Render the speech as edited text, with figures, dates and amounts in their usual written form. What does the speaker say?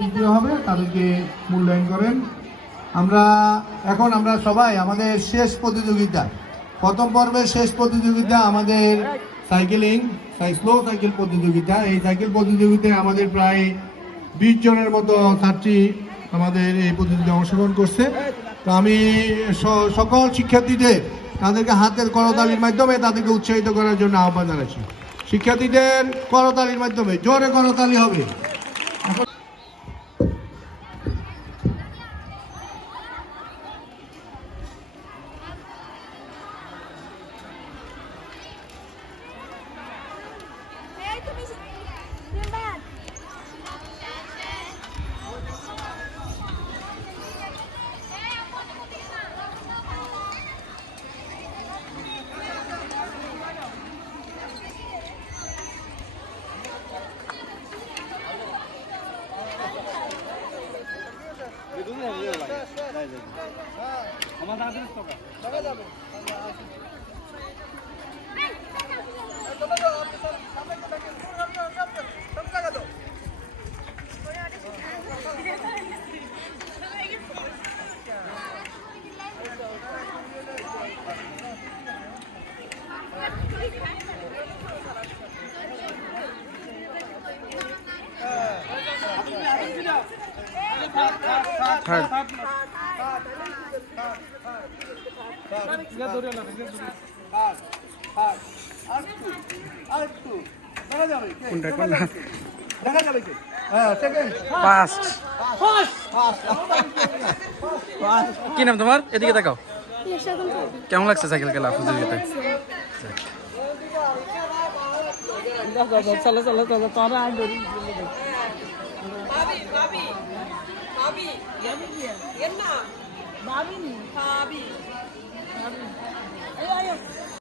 দ্বিতীয় হবে তাদেরকে মূল্যায়ন করেন। আমরা সবাই আমাদের শেষ প্রতিযোগিতা, প্রথম পর্বের শেষ প্রতিযোগিতা আমাদের স্লো সাইকেল প্রতিযোগিতা। এই সাইকেল প্রতিযোগিতায় আমাদের প্রায় 20 জনের মতো ছাত্রী আমাদের এই প্রতিযোগিতায় অংশগ্রহণ করছে। তো আমি সকল শিক্ষার্থীদের তাদেরকে হাতের করতালির মাধ্যমে তাদেরকে উৎসাহিত করার জন্য আহ্বান জানাচ্ছি। শিক্ষার্থীদের করতালির মাধ্যমে, জোরে করতালি হবে। কি নাম তোমার? এদিকে দেখাও। কেমন লাগছে সাইকেল খেলা প্রতিযোগিতায়? চলো চলো চলো তোরা